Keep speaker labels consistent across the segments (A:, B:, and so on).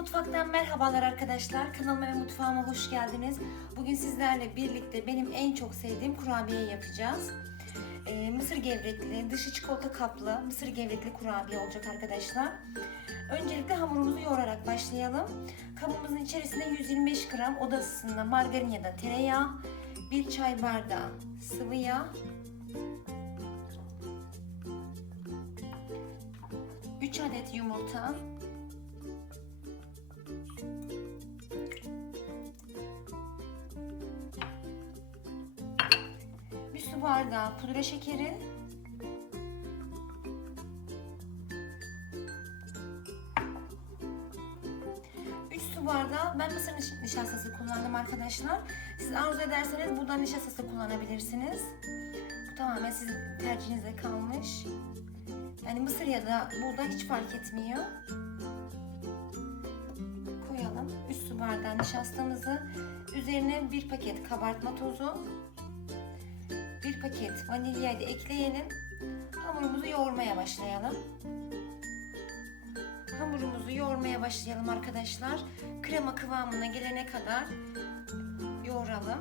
A: Mutfak'tan merhabalar arkadaşlar. Kanalıma ve mutfağıma hoş geldiniz. Bugün sizlerle birlikte benim en çok sevdiğim kurabiye yapacağız. Ee, mısır gevrekli, dışı çikolata kaplı mısır gevrekli kurabiye olacak arkadaşlar. Öncelikle hamurumuzu yoğurarak başlayalım. Kabımızın içerisine 125 gram oda ısısında margarin ya da tereyağı, 1 çay bardağı sıvı yağ, 3 adet yumurta, bardağı pudra şekeri, üç su bardağı ben mısır niş- nişastası kullandım arkadaşlar. Siz arzu ederseniz buradan nişastası kullanabilirsiniz. Bu tamamen sizin tercihinize kalmış. Yani mısır ya da buğday hiç fark etmiyor. Koyalım. 3 su bardağı nişastamızı. Üzerine bir paket kabartma tozu. Paket vanilyayı da ekleyelim. Hamurumuzu yoğurmaya başlayalım. Hamurumuzu yoğurmaya başlayalım arkadaşlar. Krema kıvamına gelene kadar yoğuralım.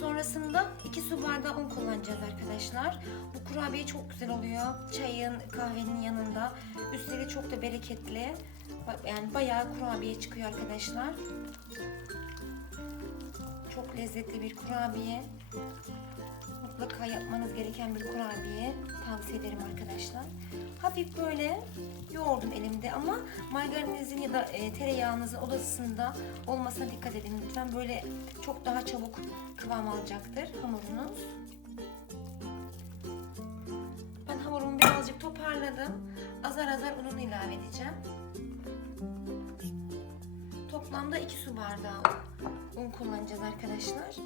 A: Sonrasında 2 su bardağı un kullanacağız arkadaşlar. Bu kurabiye çok güzel oluyor. Çayın, kahvenin yanında. Üstelik çok da bereketli. Yani bayağı kurabiye çıkıyor arkadaşlar. Çok lezzetli bir kurabiye. Mutlaka yapmanız gereken bir kurabiye. Tavsiye ederim arkadaşlar. Hafif böyle yoğurdum elimde ama margarininizin ya da e, tereyağınızın odasında olmasına dikkat edin lütfen. Böyle çok daha çabuk kıvam alacaktır hamurunuz. Ben hamurumu birazcık toparladım. Azar azar ununu ilave edeceğim. Toplamda 2 su bardağı un kullanacağız arkadaşlar.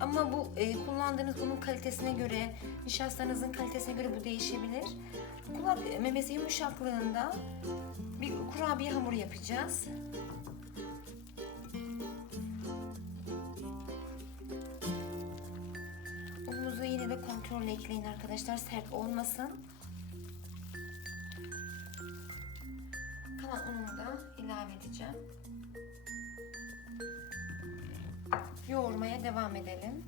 A: Ama bu e, kullandığınız unun kalitesine göre, nişastanızın kalitesine göre bu değişebilir. Kulak memesi yumuşaklığında bir kurabiye hamuru yapacağız. Ununuzu yine de kontrolle ekleyin arkadaşlar sert olmasın. Kalan unumu da ilave edeceğim. Yoğurmaya devam edelim.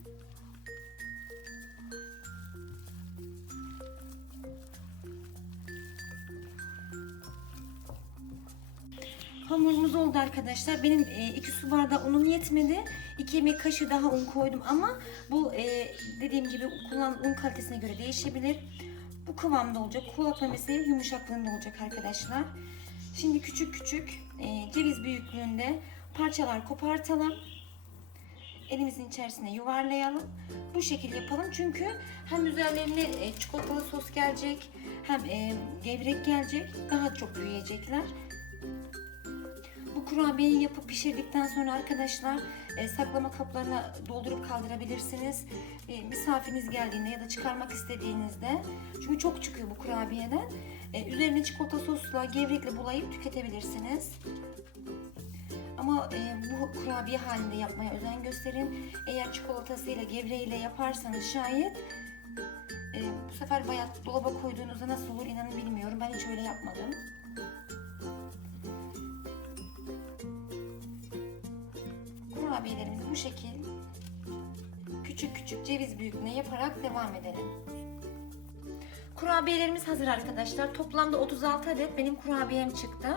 A: Hamurumuz oldu arkadaşlar. Benim 2 su bardağı unum yetmedi. 2 yemek kaşığı daha un koydum ama bu e, dediğim gibi kullanılan un kalitesine göre değişebilir. Bu kıvamda olacak. Kulak memesi yumuşaklığında olacak arkadaşlar. Şimdi küçük küçük e, ceviz büyüklüğünde parçalar kopartalım. Elimizin içerisine yuvarlayalım. Bu şekilde yapalım çünkü hem üzerlerine e, çikolatalı sos gelecek hem e, gevrek gelecek. Daha çok büyüyecekler. Bu kurabiyeyi yapıp pişirdikten sonra arkadaşlar e, saklama kaplarına doldurup kaldırabilirsiniz. Misafiriniz geldiğinde ya da çıkarmak istediğinizde çünkü çok çıkıyor bu kurabiyeden. Üzerine çikolata sosla, gevrekle bulayıp tüketebilirsiniz. Ama e, bu kurabiye halinde yapmaya özen gösterin. Eğer çikolatasıyla, gevreğiyle yaparsanız şayet e, bu sefer bayat dolaba koyduğunuzda nasıl olur inanın bilmiyorum. Ben hiç öyle yapmadım. Kurabiyelerimizi bu şekil küçük küçük ceviz büyüklüğüne yaparak devam edelim. Kurabiyelerimiz hazır arkadaşlar. Toplamda 36 adet benim kurabiyem çıktı.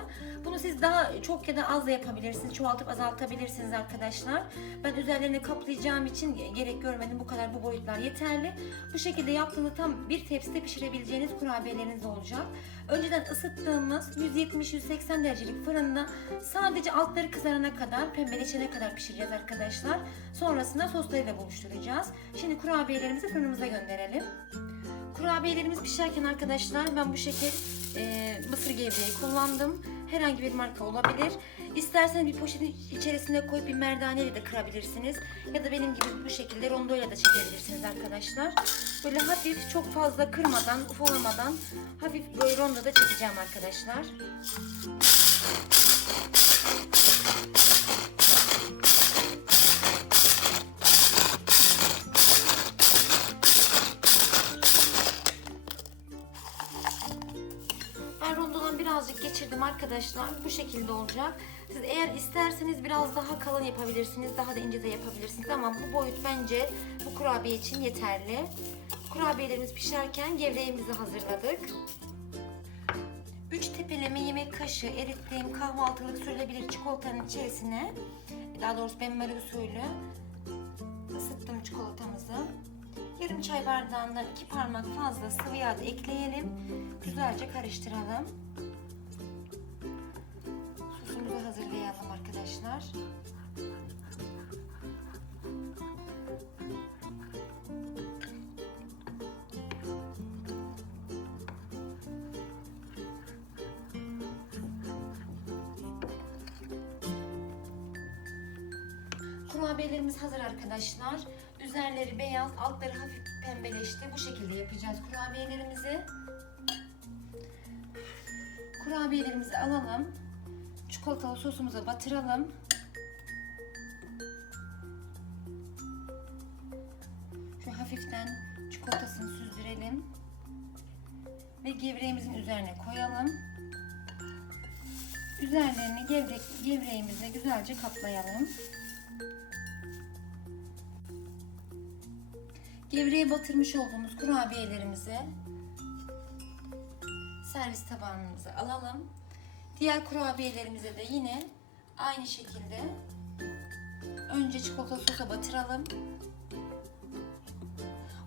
A: Bunu siz daha çok ya da az da yapabilirsiniz. Çoğaltıp azaltabilirsiniz arkadaşlar. Ben üzerlerine kaplayacağım için gerek görmedim. Bu kadar bu boyutlar yeterli. Bu şekilde yaptığınızda tam bir tepside pişirebileceğiniz kurabiyeleriniz olacak. Önceden ısıttığımız 170-180 derecelik fırında sadece altları kızarana kadar, pembeleşene kadar pişireceğiz arkadaşlar. Sonrasında soslarıyla buluşturacağız. Şimdi kurabiyelerimizi fırınımıza gönderelim. Kurabiyelerimiz pişerken arkadaşlar ben bu şekil e, mısır gevreği kullandım. Herhangi bir marka olabilir. İsterseniz bir poşetin içerisine koyup bir merdaneyle de kırabilirsiniz. Ya da benim gibi bu şekilde rondoyla da çekebilirsiniz arkadaşlar. Böyle hafif çok fazla kırmadan, ufalamadan hafif böyle rondoda çekeceğim arkadaşlar. Geçirdim arkadaşlar. Bu şekilde olacak. Siz eğer isterseniz biraz daha kalın yapabilirsiniz. Daha da ince de yapabilirsiniz. Ama bu boyut bence bu kurabiye için yeterli. Kurabiyelerimiz pişerken gevreğimizi hazırladık. 3 tepeleme yemek kaşığı erittiğim kahvaltılık sürülebilir çikolatanın içerisine daha doğrusu benmari usulü ısıttım çikolatamızı. Yarım çay bardağından iki parmak fazla sıvı yağ da ekleyelim. Güzelce karıştıralım. Arkadaşlar. Kurabiyelerimiz hazır arkadaşlar. Üzerleri beyaz, altları hafif pembeleşti. Bu şekilde yapacağız kurabiyelerimizi. Kurabiyelerimizi alalım. Çikolatalı sosumuza batıralım. Şu hafiften çikolatasını süzdürelim. Ve gevreğimizin üzerine koyalım. Üzerlerini gevrek, gevreğimizle güzelce kaplayalım. Gevreğe batırmış olduğumuz kurabiyelerimizi servis tabağımıza alalım. Diğer kurabiyelerimize de yine aynı şekilde önce çikolata sosa batıralım.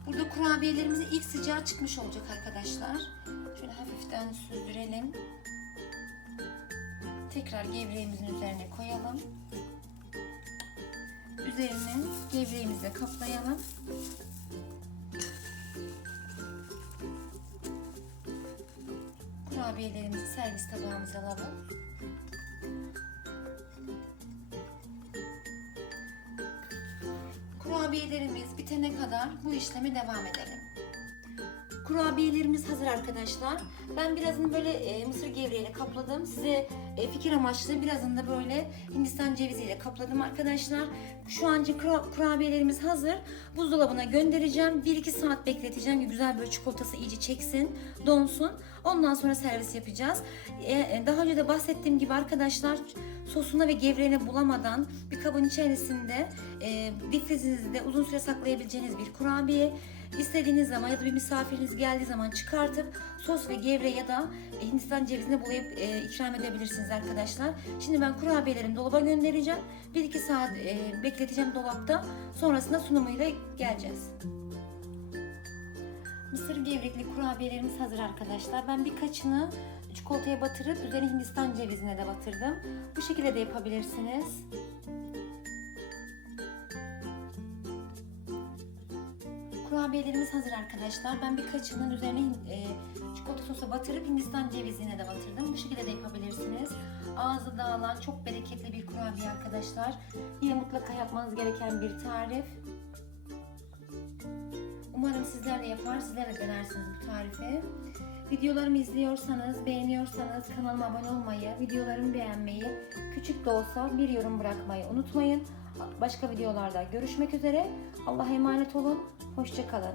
A: Burada kurabiyelerimizi ilk sıcağı çıkmış olacak arkadaşlar. Şöyle hafiften süzdürelim. Tekrar gevreğimizin üzerine koyalım. Üzerini gevreğimizle kaplayalım. Kurabiyelerimizi servis tabağımıza alalım. Kurabiyelerimiz bitene kadar bu işleme devam edelim. Kurabiyelerimiz hazır arkadaşlar. Ben birazını böyle e, mısır gevreğiyle kapladım. Size e, fikir amaçlı birazını da böyle Hindistan ceviziyle kapladım arkadaşlar. Şu an için kura- kurabiyelerimiz hazır. Buzdolabına göndereceğim. 1-2 saat bekleteceğim ki güzel böyle çikolatası iyice çeksin, donsun. Ondan sonra servis yapacağız. E, e, daha önce de bahsettiğim gibi arkadaşlar sosuna ve gevreğine bulamadan bir kabın içerisinde e, difrizinizde uzun süre saklayabileceğiniz bir kurabiye. İstediğiniz zaman ya da bir misafiriniz geldiği zaman çıkartıp sos ve gevreği ya da e, Hindistan cevizine bulayıp e, ikram edebilirsiniz arkadaşlar. Şimdi ben kurabiyelerimi dolaba göndereceğim. 1-2 saat e, bekleteceğim dolapta. Sonrasında sunumuyla geleceğiz. Mısır gevrekli kurabiyelerimiz hazır arkadaşlar. Ben birkaçını çikolataya batırıp üzerine Hindistan cevizine de batırdım. Bu şekilde de yapabilirsiniz. Kurabiyelerimiz hazır arkadaşlar. Ben birkaçının üzerine e, çikolata sosu batırıp Hindistan cevizine de batırdım. Bu şekilde de yapabilirsiniz. Ağzı dağılan çok bereketli bir kurabiye arkadaşlar. Yine mutlaka yapmanız gereken bir tarif. Umarım sizler de yapar, sizler de denersiniz bu tarifi. Videolarımı izliyorsanız, beğeniyorsanız kanalıma abone olmayı, videolarımı beğenmeyi, küçük de olsa bir yorum bırakmayı unutmayın. Başka videolarda görüşmek üzere. Allah'a emanet olun. Hoşçakalın.